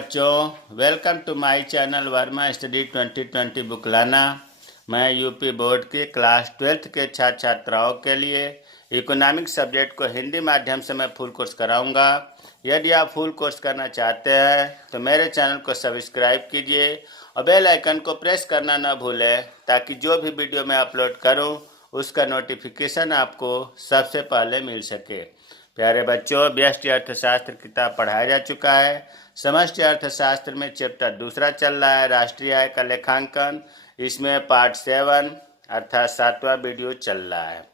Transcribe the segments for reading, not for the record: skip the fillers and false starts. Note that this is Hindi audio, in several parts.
बच्चों, welcome to my channel Verma study 2020 book लाना। मैं यूपी बोर्ड की क्लास 12th के छात्र छात्राओं के लिए इकोनॉमिक सब्जेक्ट को हिंदी माध्यम से मैं फुल कोर्स कराऊंगा। यदि आप फुल कोर्स करना चाहते हैं तो मेरे चैनल को सब्सक्राइब कीजिए और बेल आइकन को प्रेस करना ना भूलें, ताकि जो भी वीडियो मैं अपलोड करूं उसका नोटिफिकेशन आपको सबसे पहले मिल सके। प्यारे बच्चों, व्यष्टि अर्थशास्त्र किताब पढ़ाया जा चुका है। समष्टि अर्थशास्त्र में चैप्टर दूसरा चल रहा है, राष्ट्रीय आय का लेखांकन। इसमें पार्ट 7 अर्थात 7वां वीडियो चल रहा है।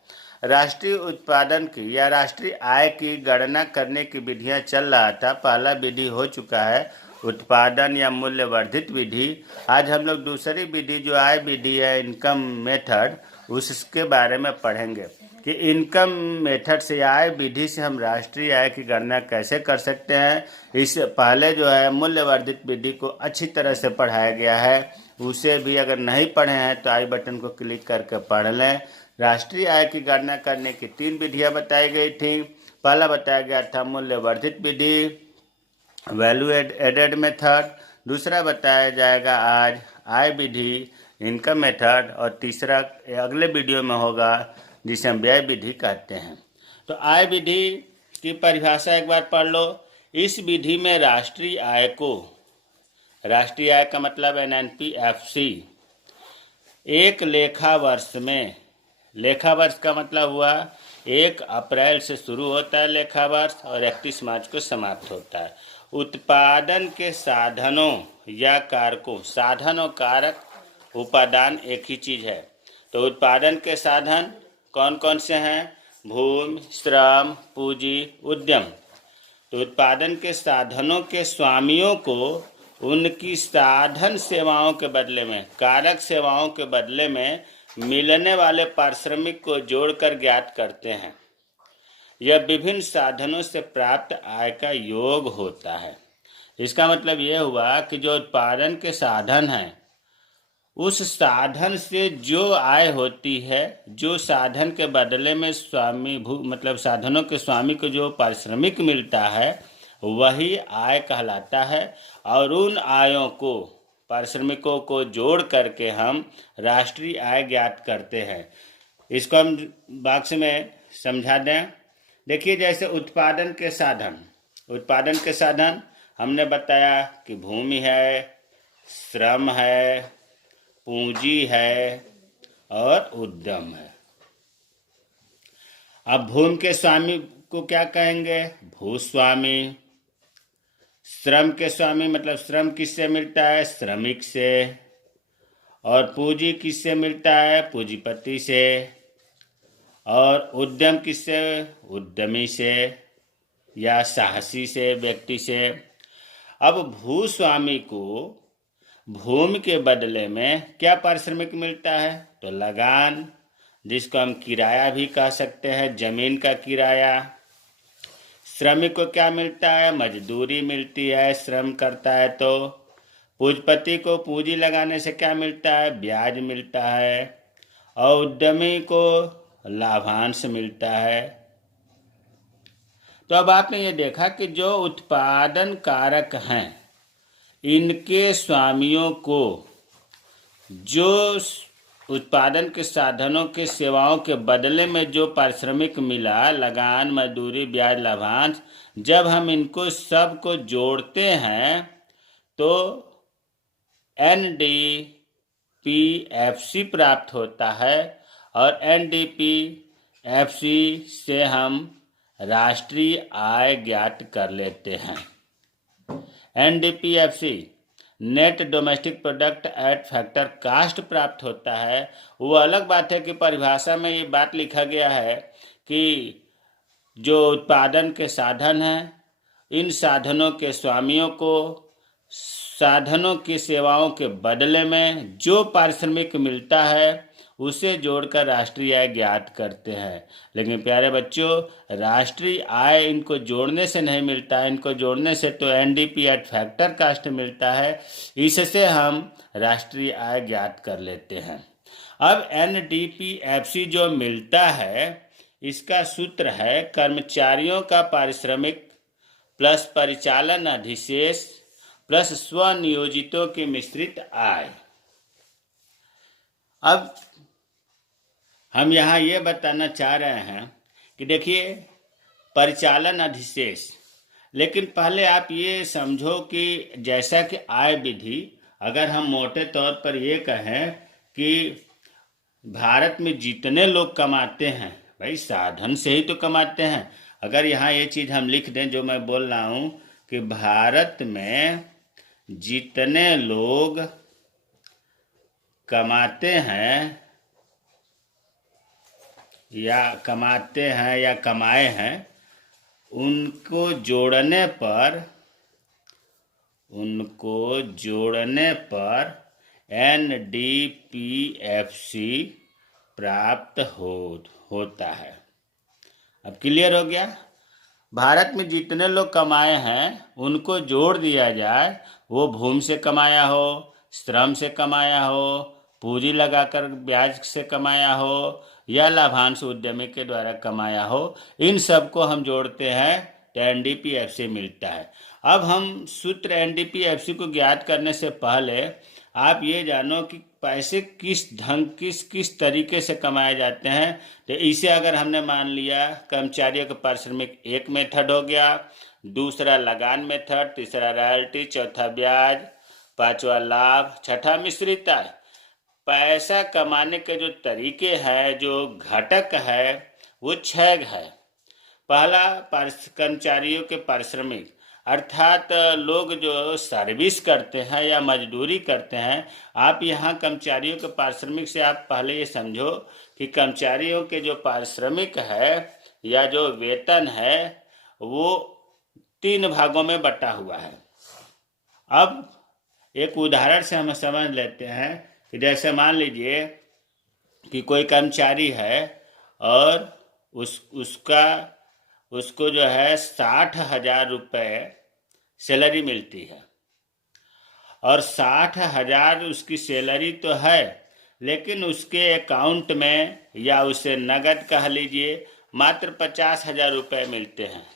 राष्ट्रीय उत्पादन की या राष्ट्रीय आय की गणना करने की विधियां चल रहा था। पहला विधि हो चुका है उत्पादन या मूल्य वर्धित विधि। आज हम लोग दूसरी विधि जो आय विधि है, इनकम मेथड, उसके बारे में पढ़ेंगे कि इनकम मेथड से आय विधि से हम राष्ट्रीय आय की गणना कैसे कर सकते हैं। इससे पहले जो है मूल्य वर्धित विधि को अच्छी तरह से पढ़ाया गया है। उसे भी अगर नहीं पढ़े हैं तो आई बटन को क्लिक करके पढ़ लें। राष्ट्रीय आय की गणना करने की 3 विधियां बताई गई थी। पहला बताया गया था मूल्य वर्धित विधि, वैल्यू एडेड मेथड। दूसरा बताया जाएगा आज आय विधि, इनकम मेथड। और तीसरा अगले वीडियो में होगा जिसे हम व्यय विधि कहते हैं। तो आय विधि की परिभाषा एक बार पढ़ लो। इस विधि में राष्ट्रीय आय को, राष्ट्रीय आय का मतलब एनएनपीएफसी, एक लेखा वर्ष में, लेखा वर्ष का मतलब हुआ 1 अप्रैल से शुरू होता है लेखा वर्ष और 31 मार्च को समाप्त होता है। उत्पादन के साधनों या कारकों, साधन और कारक उपादान एक ही चीज़ है। तो उत्पादन के साधन कौन कौन से हैं? भूमि, श्रम, पूंजी, उद्यम। तो उत्पादन के साधनों के स्वामियों को उनकी साधन सेवाओं के बदले में, कारक सेवाओं के बदले में मिलने वाले पारिश्रमिक को जोड़कर ज्ञात करते हैं। यह विभिन्न साधनों से प्राप्त आय का योग होता है। इसका मतलब यह हुआ कि जो उत्पादन के साधन हैं, उस साधन से जो आय होती है, जो साधन के बदले में स्वामी मतलब साधनों के स्वामी को जो पारिश्रमिक मिलता है, वही आय कहलाता है। और उन आयों को, पारिश्रमिकों को जोड़ करके हम राष्ट्रीय आय ज्ञात करते हैं। इसको हम बॉक्स में समझा दें। देखिए, जैसे उत्पादन के साधन, उत्पादन के साधन हमने बताया कि भूमि है, श्रम है, पूंजी है और उद्यम है। अब भूमि के स्वामी को क्या कहेंगे? भूस्वामी। श्रम के स्वामी मतलब श्रम किससे मिलता है? श्रमिक से। और पूंजी किससे मिलता है? पूंजीपति से। और उद्यम किससे? उद्यमी से या साहसी से, व्यक्ति से। अब भूस्वामी को भूमि के बदले में क्या पारिश्रमिक मिलता है? तो लगान, जिसको हम किराया भी कह सकते हैं, जमीन का किराया। श्रमिक को क्या मिलता है? मजदूरी मिलती है, श्रम करता है। तो पूंजीपति को पूंजी लगाने से क्या मिलता है? ब्याज मिलता है। और उद्यमी को लाभांश मिलता है। तो अब आपने ये देखा कि जो उत्पादन कारक हैं, इनके स्वामियों को जो उत्पादन के साधनों के सेवाओं के बदले में जो पारिश्रमिक मिला, लगान, मजदूरी, ब्याज, लाभांश, जब हम इनको सब को जोड़ते हैं तो एनडीपीएफसी प्राप्त होता है। और एनडीपीएफसी से हम राष्ट्रीय आय ज्ञात कर लेते हैं। NDPFC net domestic product at factor cost प्राप्त होता है। वो अलग बात है कि परिभाषा में ये बात लिखा गया है कि जो उत्पादन के साधन हैं, इन साधनों के स्वामियों को साधनों की सेवाओं के बदले में जो पारिश्रमिक मिलता है उसे जोड़कर राष्ट्रीय आय ज्ञात करते हैं। लेकिन प्यारे बच्चों, राष्ट्रीय आय इनको जोड़ने से नहीं मिलता है। इनको जोड़ने से तो एनडीपी एट फैक्टर कास्ट मिलता है। इससे हम राष्ट्रीय आय ज्ञात कर लेते हैं। अब एनडीपीएफसी जो मिलता है, इसका सूत्र है कर्मचारियों का पारिश्रमिक प्लस परिचालन अधिशेष प्लस स्वनियोजितों की मिश्रित आय। अब हम यहाँ ये बताना चाह रहे हैं कि देखिए परिचालन अधिशेष, लेकिन पहले आप ये समझो कि जैसा कि आय विधि, अगर हम मोटे तौर पर ये कहें कि भारत में जितने लोग कमाते हैं, भाई साधन से ही तो कमाते हैं। अगर यहाँ ये चीज़ हम लिख दें जो मैं बोल रहा हूँ कि भारत में जितने लोग कमाते हैं या कमाए हैं, उनको जोड़ने पर NDPFC प्राप्त होता है। अब क्लियर हो गया। भारत में जितने लोग कमाए हैं उनको जोड़ दिया जाए, वो भूमि से कमाया हो, श्रम से कमाया हो, पूंजी लगाकर ब्याज से कमाया हो, या लाभांश उद्यमी के द्वारा कमाया हो, इन सब को हम जोड़ते हैं तो NDPFC मिलता है। अब हम सूत्र NDPFC को ज्ञात करने से पहले आप ये जानो कि पैसे किस तरीके से कमाए जाते हैं। तो इसे अगर हमने मान लिया कर्मचारियों का पारिश्रमिक एक मेथड हो गया, दूसरा लगान मेथड, तीसरा रॉयल्टी, चौथा ब्याज, पांचवा लाभ, छठा मिश्रित आय। पैसा कमाने के जो तरीके हैं, जो घटक है, वो 6 है। पहला कर्मचारियों के पारिश्रमिक, अर्थात लोग जो सर्विस करते हैं या मजदूरी करते हैं। आप यहाँ कर्मचारियों के पारिश्रमिक से आप पहले ये समझो कि कर्मचारियों के जो पारिश्रमिक है या जो वेतन है वो 3 भागों में बटा हुआ है। अब एक उदाहरण से हम समझ लेते हैं कि जैसे मान लीजिए कि कोई कर्मचारी है और उसको जो है 60,000 रुपये सैलरी मिलती है, और 60,000 उसकी सैलरी तो है, लेकिन उसके अकाउंट में या उसे नगद कह लीजिए मात्र 50,000 रुपये मिलते हैं।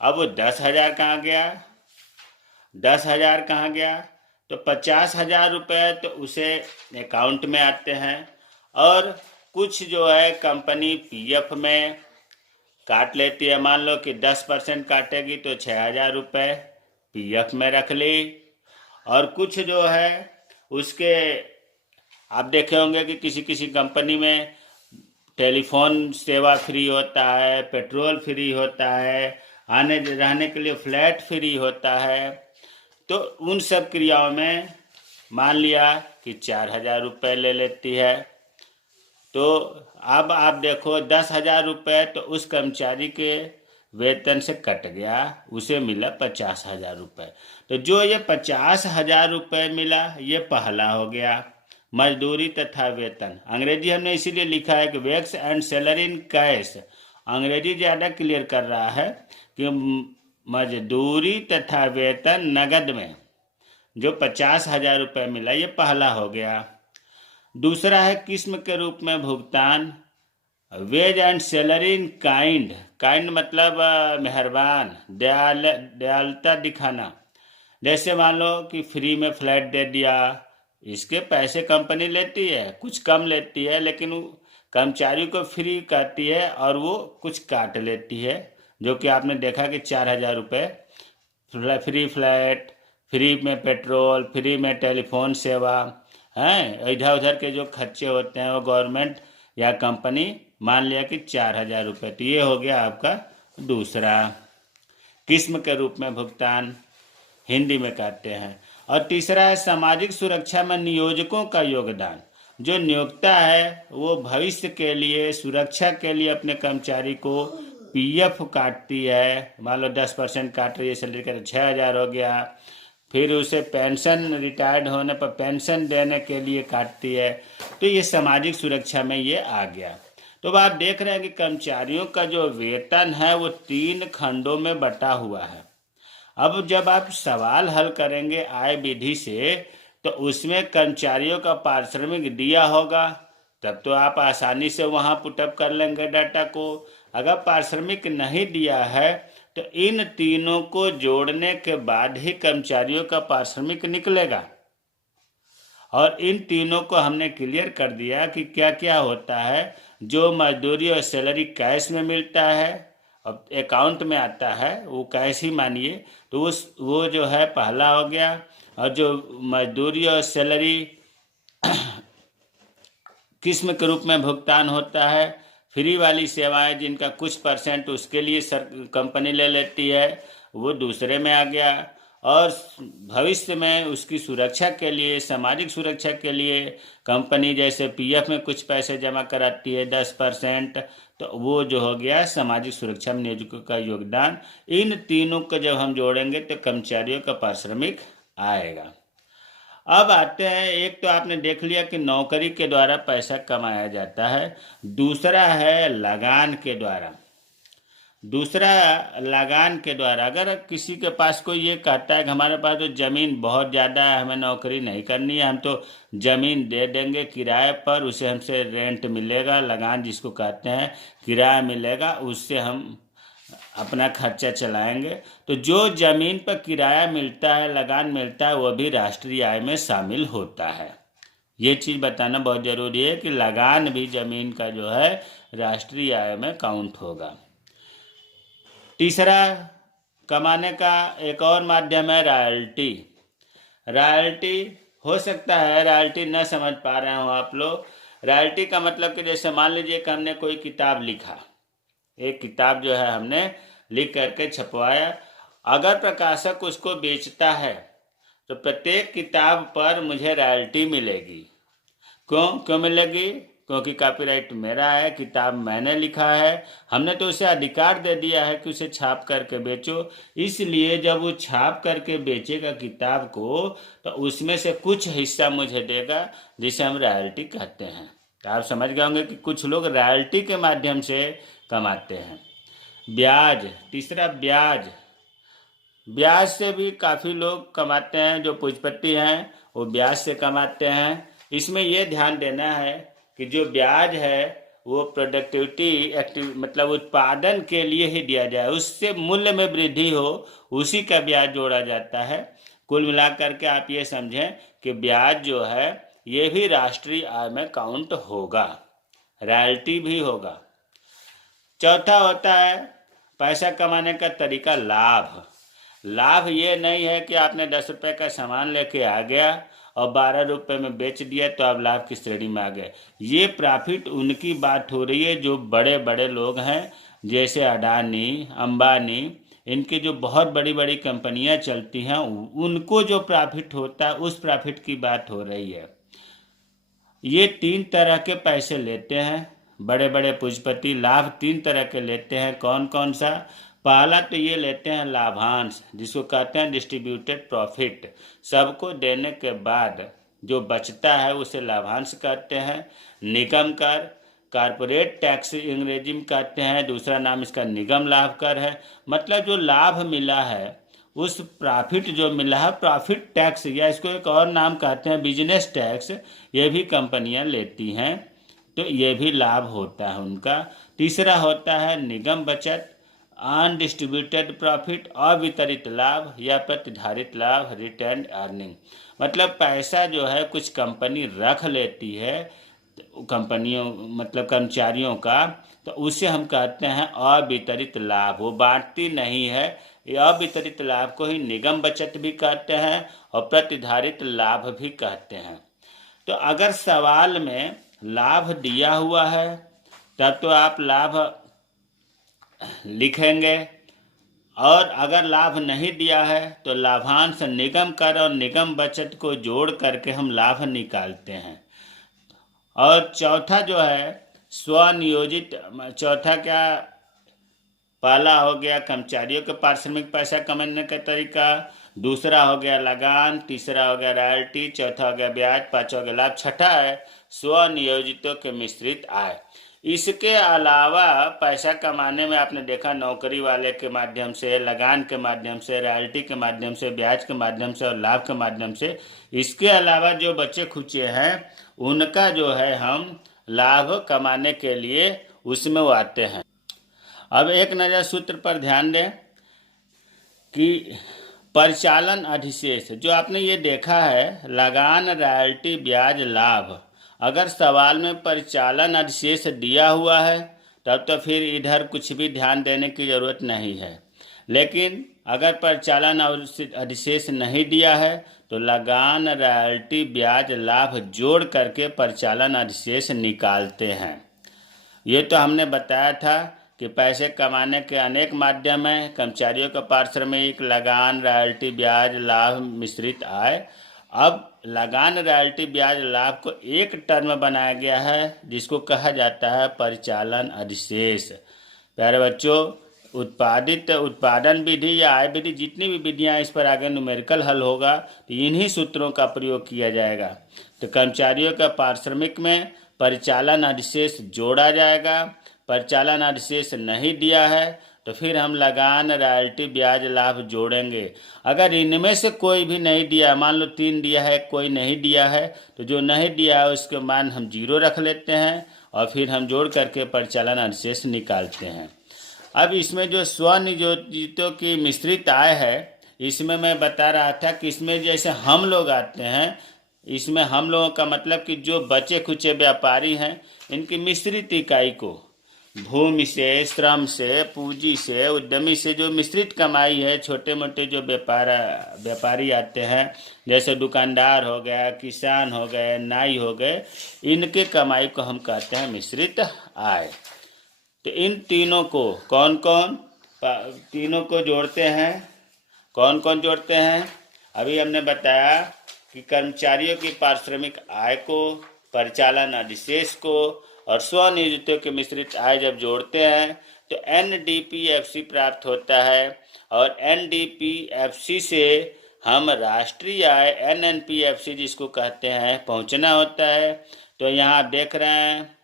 अब वो 10,000 कहाँ गया? 10,000 कहाँ गया? तो 50,000 रुपये तो उसे अकाउंट में आते हैं, और कुछ जो है कंपनी PF में काट लेती है। मान लो कि 10% काटेगी तो 6,000 रुपये PF में रख ली, और कुछ जो है उसके आप देखे होंगे कि किसी कंपनी में टेलीफोन सेवा फ्री होता है, पेट्रोल फ्री होता है, आने रहने के लिए फ्लैट फ्री होता है। तो उन सब क्रियाओं में मान लिया कि 4,000 रुपये ले लेती है। तो अब आप देखो 10,000 रुपये तो उस कर्मचारी के वेतन से कट गया, उसे मिला 50,000 रुपये। तो जो ये 50,000 रुपये मिला ये पहला हो गया, मजदूरी तथा वेतन। अंग्रेजी हमने इसीलिए लिखा है कि wages and salary in cash. अंग्रेजी ज़्यादा क्लियर कर रहा है कि मजदूरी तथा वेतन नगद में जो 50,000 रुपये मिला ये पहला हो गया। दूसरा है किस्म के रूप में भुगतान, wage and salary in kind मतलब मेहरबान, दयालुता दिखाना। जैसे मान लो कि फ्री में फ्लैट दे दिया, इसके पैसे कंपनी लेती है, कुछ कम लेती है, लेकिन कर्मचारी को फ्री करती है और वो कुछ काट लेती है, जो कि आपने देखा कि 4,000 रुपये फ्री फ्लैट, फ्री में पेट्रोल, फ्री में टेलीफोन सेवा हैं, इधर उधर के जो खर्चे होते हैं वो गवर्नमेंट या कंपनी मान लिया कि 4,000 रुपये। तो ये हो गया आपका दूसरा किस्म के रूप में भुगतान, हिंदी में कहते हैं। और तीसरा है सामाजिक सुरक्षा में नियोजकों का योगदान। जो नियोक्ता है वो भविष्य के लिए सुरक्षा के लिए अपने कर्मचारी को PF काटती है। मान लो 10% काट रही है सैलरी का, तो 6,000 हो गया। फिर उसे पेंशन, रिटायर्ड होने पर पेंशन देने के लिए काटती है। तो ये सामाजिक सुरक्षा में ये आ गया। तो अब आप देख रहे हैं कि कर्मचारियों का जो वेतन है वो 3 खंडों में बटा हुआ है। अब जब आप सवाल हल करेंगे आय विधि से, तो उसमें कर्मचारियों का पारिश्रमिक दिया होगा, तब तो आप आसानी से वहाँ पुटअप कर लेंगे डाटा को। अगर पारिश्रमिक नहीं दिया है तो इन तीनों को जोड़ने के बाद ही कर्मचारियों का पारिश्रमिक निकलेगा। और इन तीनों को हमने क्लियर कर दिया कि क्या क्या होता है। जो मजदूरी और सैलरी कैश में मिलता है अब अकाउंट में आता है वो कैश ही मानिए, तो वो जो है पहला हो गया। और जो मजदूरी और सैलरी किस्म के रूप में भुगतान होता है, फ्री वाली सेवाएं जिनका कुछ परसेंट उसके लिए कंपनी ले लेती है, वो दूसरे में आ गया। और भविष्य में उसकी सुरक्षा के लिए, सामाजिक सुरक्षा के लिए कंपनी जैसे पीएफ में कुछ पैसे जमा कराती है 10%, तो वो जो हो गया सामाजिक सुरक्षा में नियोजकों का योगदान। इन तीनों को जब हम जोड़ेंगे तो कर्मचारियों का पारिश्रमिक आएगा। अब आते हैं, एक तो आपने देख लिया कि नौकरी के द्वारा पैसा कमाया जाता है, दूसरा है लगान के द्वारा। दूसरा लगान के द्वारा, अगर किसी के पास कोई ये कहता है कि हमारे पास तो ज़मीन बहुत ज़्यादा है, हमें नौकरी नहीं करनी है, हम तो ज़मीन दे देंगे किराए पर, उसे हमसे रेंट मिलेगा, लगान जिसको कहते हैं, किराया मिलेगा, उससे हम अपना खर्चा चलाएंगे। तो जो ज़मीन पर किराया मिलता है, लगान मिलता है, वो भी राष्ट्रीय आय में शामिल होता है। ये चीज़ बताना बहुत ज़रूरी है कि लगान भी ज़मीन का जो है राष्ट्रीय आय में काउंट होगा। तीसरा कमाने का एक और माध्यम है रॉयल्टी। रॉयल्टी हो सकता है रॉयल्टी न समझ पा रहे हो आप लोग। रॉयल्टी का मतलब कि जैसे मान लीजिए कि हमने कोई किताब लिखा, एक किताब जो है हमने लिख करके छपवाया, अगर प्रकाशक उसको बेचता है तो प्रत्येक किताब पर मुझे रॉयल्टी मिलेगी। क्यों मिलेगी? क्योंकि कॉपीराइट मेरा है, किताब मैंने लिखा है, हमने तो उसे अधिकार दे दिया है कि उसे छाप करके बेचो। इसलिए जब वो छाप करके बेचेगा किताब को, तो उसमें से कुछ हिस्सा मुझे देगा, जिसे हम रॉयल्टी कहते हैं। तो आप समझ गए होंगे कि कुछ लोग रॉयल्टी के माध्यम से कमाते हैं। ब्याज, तीसरा ब्याज। ब्याज से भी काफ़ी लोग कमाते हैं, जो पूंजीपति हैं वो ब्याज से कमाते हैं। इसमें यह ध्यान देना है कि जो ब्याज है वो प्रोडक्टिविटी मतलब उत्पादन के लिए ही दिया जाए, उससे मूल्य में वृद्धि हो, उसी का ब्याज जोड़ा जाता है। कुल मिलाकर के आप ये समझें कि ब्याज जो है ये भी राष्ट्रीय आय में काउंट होगा, रॉयल्टी भी होगा। चौथा होता है पैसा कमाने का तरीका लाभ। लाभ ये नहीं है कि आपने 10 रुपये का सामान लेके आ गया और 12 रुपये में बेच दिया तो आप लाभ की श्रेणी में आ गए। ये प्रॉफिट उनकी बात हो रही है जो बड़े बड़े लोग हैं, जैसे अडानी, अंबानी, इनकी जो बहुत बड़ी बड़ी कंपनियां चलती हैं, उनको जो प्रॉफिट होता है उस प्रॉफिट की बात हो रही है। ये 3 तरह के पैसे लेते हैं बड़े बड़े पूंजीपति। लाभ 3 तरह के लेते हैं। कौन कौन सा? पहला तो ये लेते हैं लाभांश, जिसको कहते हैं डिस्ट्रीब्यूटेड प्रॉफिट। सबको देने के बाद जो बचता है उसे लाभांश कहते हैं। निगम कर, कारपोरेट टैक्स अंग्रेजी में कहते हैं, दूसरा नाम इसका निगम लाभ कर है। मतलब जो लाभ मिला है, उस प्रॉफिट जो मिला है, प्रॉफिट टैक्स, या इसको एक और नाम कहते हैं बिजनेस टैक्स, ये भी कंपनियां लेती हैं, तो ये भी लाभ होता है उनका। तीसरा होता है निगम बचत, अनडिस्ट्रीब्यूटेड प्रॉफिट, अवितरित लाभ या प्रतिधारित लाभ, रिटेन अर्निंग। मतलब पैसा जो है कुछ कंपनी रख लेती है, कंपनियों मतलब कर्मचारियों का, तो उसे हम कहते हैं अवितरित लाभ। वो बांटती नहीं है। ये अवितरित लाभ को ही निगम बचत भी कहते हैं और प्रतिधारित लाभ भी कहते हैं। तो अगर सवाल में लाभ दिया हुआ है तब तो आप लाभ लिखेंगे, और अगर लाभ नहीं दिया है तो लाभांश, निगम कर और निगम बचत को जोड़ करके हम लाभ निकालते हैं। और चौथा जो है स्वनियोजित। चौथा क्या? पहला हो गया कर्मचारियों के पारिश्रमिक पैसा कमाने का तरीका, दूसरा हो गया लगान, तीसरा हो गया रॉयल्टी, चौथा हो गया ब्याज, पांचवा हो गया लाभ, छठा है स्वनियोजितों के मिश्रित आय। इसके अलावा पैसा कमाने में आपने देखा नौकरी वाले के माध्यम से, लगान के माध्यम से, रॉयल्टी के माध्यम से, ब्याज के माध्यम से और लाभ के माध्यम से। इसके अलावा जो बच्चे खुचे हैं उनका जो है हम लाभ कमाने के लिए उसमें वो आते हैं। अब एक नज़र सूत्र पर ध्यान दें कि परिचालन अधिशेष जो आपने ये देखा है, लगान, रॉयल्टी, ब्याज, लाभ, अगर सवाल में परिचालन अधिशेष दिया हुआ है तब तो फिर इधर कुछ भी ध्यान देने की ज़रूरत नहीं है। लेकिन अगर परिचालन अधिशेष नहीं दिया है तो लगान, रॉयल्टी, ब्याज, लाभ जोड़ करके परिचालन अधिशेष निकालते हैं। ये तो हमने बताया था कि पैसे कमाने के अनेक माध्यम हैं। कर्मचारियों का पारिश्रमिक, लगान, रॉयल्टी, ब्याज, लाभ, मिश्रित आय। अब लगान, रॉयल्टी, ब्याज, लाभ को एक टर्म बनाया गया है जिसको कहा जाता है परिचालन अधिशेष। प्यारे बच्चों, उत्पादन विधि या आय विधि, जितनी भी विधियां इस पर आगे न्यूमेरिकल हल होगा तो इन्हीं सूत्रों का प्रयोग किया जाएगा। तो कर्मचारियों का पारिश्रमिक में परिचालन अधिशेष जोड़ा जाएगा। परिचालन अधिशेष नहीं दिया है तो फिर हम लगान, रॉयल्टी, ब्याज, लाभ जोड़ेंगे। अगर इनमें से कोई भी नहीं दिया, मान लो 3 दिया है, कोई नहीं दिया है, तो जो नहीं दिया है उसके मान हम 0 रख लेते हैं और फिर हम जोड़ करके परिचालन अधिशेष निकालते हैं। अब इसमें जो स्वनियोजितों की मिश्रित आय है, इसमें मैं बता रहा था कि इसमें जैसे हम लोग आते हैं, इसमें हम लोगों का मतलब कि जो बचे खुचे व्यापारी हैं, इनकी मिश्रित इकाई को भूमि से, श्रम से, पूंजी से, उद्यमी से जो मिश्रित कमाई है, छोटे मोटे जो व्यापारी आते हैं, जैसे दुकानदार हो गया, किसान हो गए, नाई हो गए, इनके कमाई को हम कहते हैं मिश्रित आय। तो इन तीनों को तीनों को जोड़ते हैं। कौन कौन जोड़ते हैं? अभी हमने बताया कि कर्मचारियों की पारिश्रमिक आय को, परिचालन अधिशेष को और स्वनियोजितों के मिश्रित आय जब जोड़ते हैं तो NDPFC प्राप्त होता है और NDPFC से हम राष्ट्रीय आय NNPFC जिसको कहते हैं पहुंचना होता है। तो यहाँ आप देख रहे हैं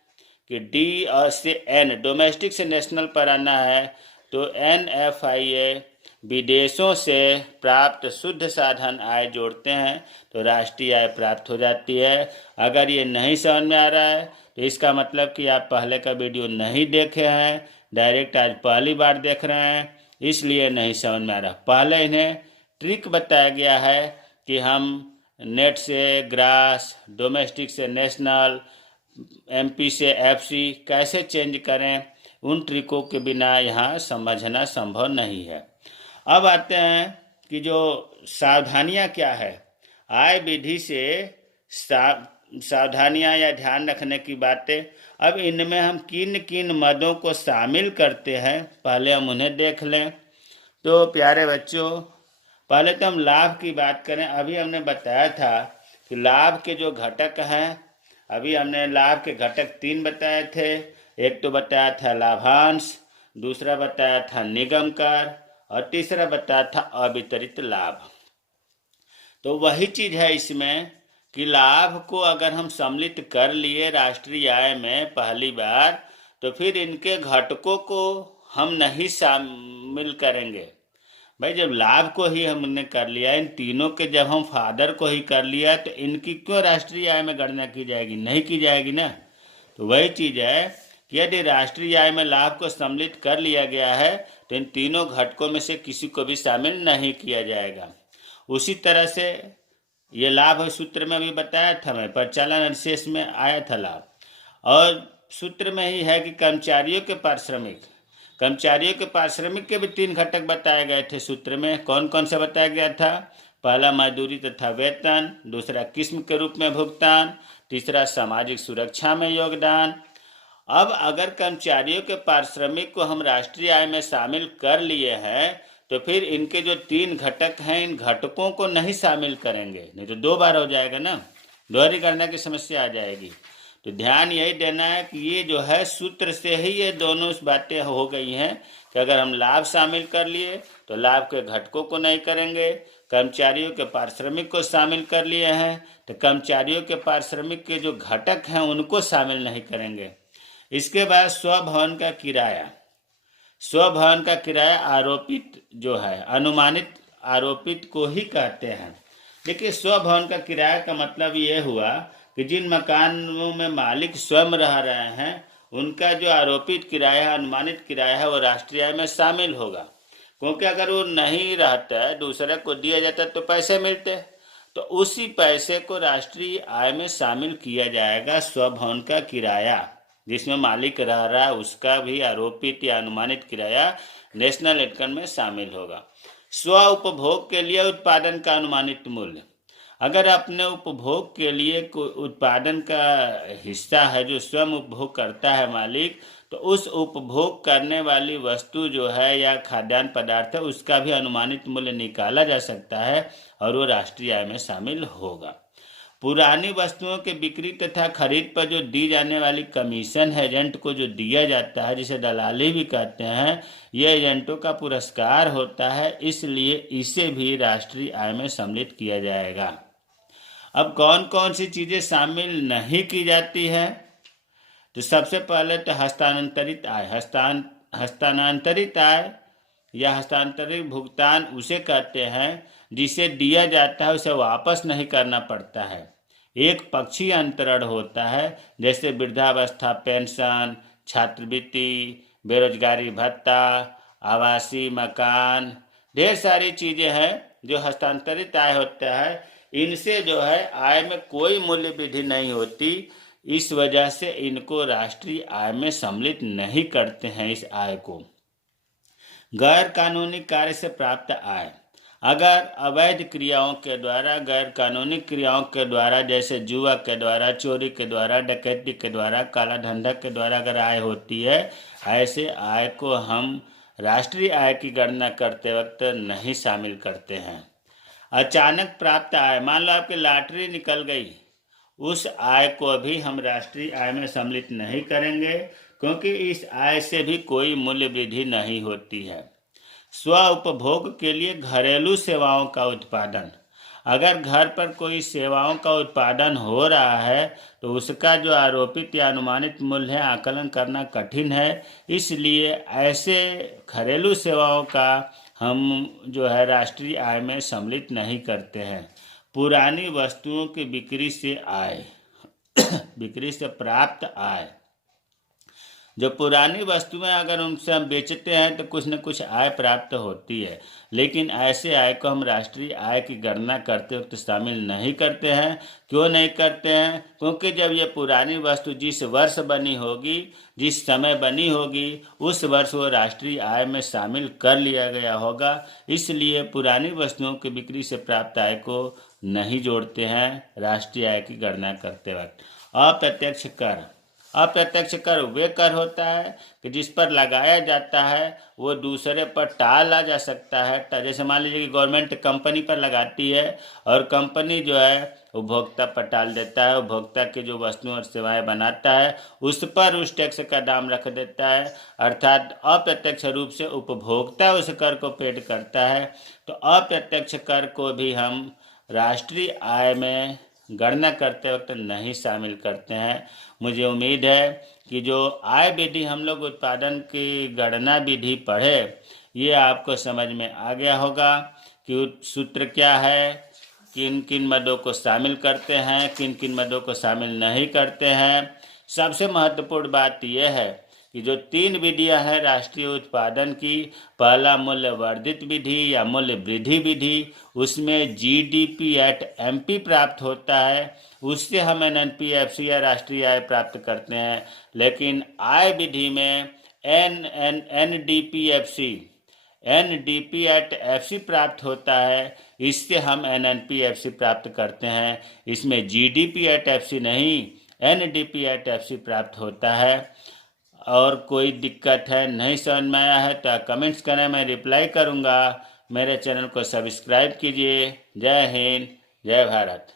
कि D और से N डोमेस्टिक से नेशनल पर आना है, तो NFIA विदेशों से प्राप्त शुद्ध साधन आय जोड़ते हैं तो राष्ट्रीय आय प्राप्त हो जाती है। अगर ये नहीं समझ में आ रहा है तो इसका मतलब कि आप पहले का वीडियो नहीं देखे हैं, डायरेक्ट आज पहली बार देख रहे हैं, इसलिए नहीं समझ में आ रहा। पहले इन्हें ट्रिक बताया गया है कि हम नेट से ग्रास, डोमेस्टिक से नेशनल, MP से FC कैसे चेंज करें, उन ट्रिकों के बिना यहाँ समझना संभव नहीं है। अब आते हैं कि जो सावधानियां क्या है, आय विधि से सावधानियां या ध्यान रखने की बातें। अब इनमें हम किन किन मदों को शामिल करते हैं, पहले हम उन्हें देख लें। तो प्यारे बच्चों, पहले तो हम लाभ की बात करें। अभी हमने बताया था कि लाभ के जो घटक हैं, अभी हमने लाभ के घटक 3 बताए थे। एक तो बताया था लाभांश, दूसरा बताया था निगम कर और तीसरा बताया था अवितरित लाभ। तो वही चीज है इसमें कि लाभ को अगर हम सम्मिलित कर लिए राष्ट्रीय आय में पहली बार, तो फिर इनके घटकों को हम नहीं शामिल करेंगे। भाई, जब लाभ को ही हमने कर लिया, इन तीनों के जब हम फादर को ही कर लिया, तो इनकी क्यों राष्ट्रीय आय में गणना की जाएगी? नहीं की जाएगी ना। तो वही चीज है कि यदि राष्ट्रीय आय में लाभ को सम्मिलित कर लिया गया है तो इन तीनों घटकों में से किसी को भी शामिल नहीं किया जाएगा। उसी तरह से ये लाभ सूत्र में भी बताया था मैं, परिचालन अधिशेष में आया था लाभ, और सूत्र में ही है कि कर्मचारियों के पारिश्रमिक के भी 3 घटक बताए गए थे सूत्र में। कौन कौन से बताया गया था? पहला मजदूरी तथा वेतन, दूसरा किस्म के रूप में भुगतान, तीसरा सामाजिक सुरक्षा में योगदान। अब अगर कर्मचारियों के पारिश्रमिक को हम राष्ट्रीय आय में शामिल कर लिए हैं तो फिर इनके जो 3 घटक हैं, इन घटकों को नहीं शामिल करेंगे, नहीं तो 2 बार हो जाएगा ना, दोहरी गणना की समस्या आ जाएगी। तो ध्यान यही देना है कि ये जो है सूत्र से ही ये दोनों बातें हो गई हैं कि अगर हम लाभ शामिल कर लिए तो लाभ के घटकों को नहीं करेंगे, कर्मचारियों के पारिश्रमिक को शामिल कर लिए हैं तो कर्मचारियों के पारिश्रमिक के जो घटक हैं उनको शामिल नहीं करेंगे। इसके बाद स्वभवन का किराया आरोपित जो है, अनुमानित आरोपित को ही कहते हैं। देखिए, स्वभवन का किराया का मतलब ये हुआ कि जिन मकानों में मालिक स्वयं रह रहे हैं उनका जो आरोपित किराया है, अनुमानित किराया है, वो राष्ट्रीय आय में शामिल होगा। क्योंकि अगर वो नहीं रहता है, दूसरे को दिया जाता है तो पैसे मिलते, तो उसी पैसे को राष्ट्रीय आय में शामिल किया जाएगा। स्वभवन का किराया जिसमें मालिक रह रहा है उसका भी आरोपित या अनुमानित किराया नेशनल इनकम में शामिल होगा। स्व उपभोग के लिए उत्पादन का अनुमानित मूल्य, अगर अपने उपभोग के लिए कोई उत्पादन का हिस्सा है जो स्वयं उपभोग करता है मालिक, तो उस उपभोग करने वाली वस्तु जो है या खाद्यान्न पदार्थ है उसका भी अनुमानित मूल्य निकाला जा सकता है और वो राष्ट्रीय आय में शामिल होगा। पुरानी वस्तुओं के बिक्री तथा खरीद पर जो दी जाने वाली कमीशन है, एजेंट को जो दिया जाता है, जिसे दलाली भी कहते हैं, यह एजेंटों का पुरस्कार होता है, इसलिए इसे भी राष्ट्रीय आय में सम्मिलित किया जाएगा। अब कौन कौन सी चीज़ें शामिल नहीं की जाती है, तो सबसे पहले तो हस्तांतरित आय। हस्तांतरित आय या हस्तांतरित भुगतान उसे कहते हैं जिसे दिया जाता है उसे वापस नहीं करना पड़ता है। एक पक्षीय अंतरण होता है, जैसे वृद्धावस्था पेंशन, छात्रवृत्ति, बेरोजगारी भत्ता, आवासीय मकान, ढेर सारी चीज़ें हैं जो हस्तांतरित आय होता है। इनसे जो है आय में कोई मूल्य वृद्धि नहीं होती, इस वजह से इनको राष्ट्रीय आय में सम्मिलित नहीं करते हैं इस आय को। गैर कानूनी कार्य से प्राप्त आय, अगर अवैध क्रियाओं के द्वारा, गैर कानूनी क्रियाओं के द्वारा, जैसे जुआ के द्वारा, चोरी के द्वारा, डकैती के द्वारा, काला धंधा के द्वारा अगर आय होती है, ऐसे आय को हम राष्ट्रीय आय की गणना करते वक्त नहीं शामिल करते हैं। अचानक प्राप्त आय, मान लो आपकी लॉटरी निकल गई, उस आय को भी हम राष्ट्रीय आय में सम्मिलित नहीं करेंगे, क्योंकि इस आय से भी कोई मूल्य वृद्धि नहीं होती है। स्व उपभोग के लिए घरेलू सेवाओं का उत्पादन, अगर घर पर कोई सेवाओं का उत्पादन हो रहा है तो उसका जो आरोपित या अनुमानित मूल्य है आकलन करना कठिन है, इसलिए ऐसे घरेलू सेवाओं का हम जो है राष्ट्रीय आय में सम्मिलित नहीं करते हैं। पुरानी वस्तुओं की बिक्री से आय बिक्री से प्राप्त आय, जो पुरानी वस्तुएं अगर उनसे हम बेचते हैं तो कुछ न कुछ आय प्राप्त होती है, लेकिन ऐसे आय को हम राष्ट्रीय आय की गणना करते वक्त शामिल नहीं करते हैं। क्यों नहीं करते हैं? क्योंकि जब ये पुरानी वस्तु जिस वर्ष बनी होगी, जिस समय बनी होगी, उस वर्ष वो राष्ट्रीय आय में शामिल कर लिया गया होगा, इसलिए पुरानी वस्तुओं की बिक्री से प्राप्त आय को नहीं जोड़ते हैं राष्ट्रीय आय की गणना करते वक्त। अप्रत्यक्ष कर, अप्रत्यक्ष कर वे कर होता है कि जिस पर लगाया जाता है वो दूसरे पर टाला जा सकता है। जैसे मान लीजिए कि गवर्नमेंट कंपनी पर लगाती है और कंपनी जो है उपभोक्ता पर टाल देता है, उपभोक्ता की जो वस्तुएं और सेवाएं बनाता है उस पर उस टैक्स का दाम रख देता है, अर्थात अप्रत्यक्ष रूप से उपभोक्ता उस कर को पेड करता है। तो अप्रत्यक्ष कर को भी हम राष्ट्रीय आय में गणना करते वक्त नहीं शामिल करते हैं। मुझे उम्मीद है कि जो आय विधि हम लोग उत्पादन की गणना विधि पढ़े, ये आपको समझ में आ गया होगा कि सूत्र क्या है, किन किन मदों को शामिल करते हैं, किन किन मदों को शामिल नहीं करते हैं। सबसे महत्वपूर्ण बात यह है कि जो 3 विधियां हैं राष्ट्रीय उत्पादन की, पहला मूल्य वर्धित विधि या मूल्य वृद्धि विधि, उसमें जीडीपी एट एमपी प्राप्त होता है, उससे हम एनएनपीएफसी या राष्ट्रीय आय प्राप्त करते हैं। लेकिन आय विधि में एनडीपी एट एफसी प्राप्त होता है, इससे हम एनएनपीएफसी प्राप्त करते हैं। इसमें जीडीपी एट एफसी नहीं, एनडीपी एट एफसी प्राप्त होता है। और कोई दिक्कत है, नहीं समझ में आया है तो कमेंट्स करें, मैं रिप्लाई करूँगा। मेरे चैनल को सब्सक्राइब कीजिए। जय हिंद, जय भारत।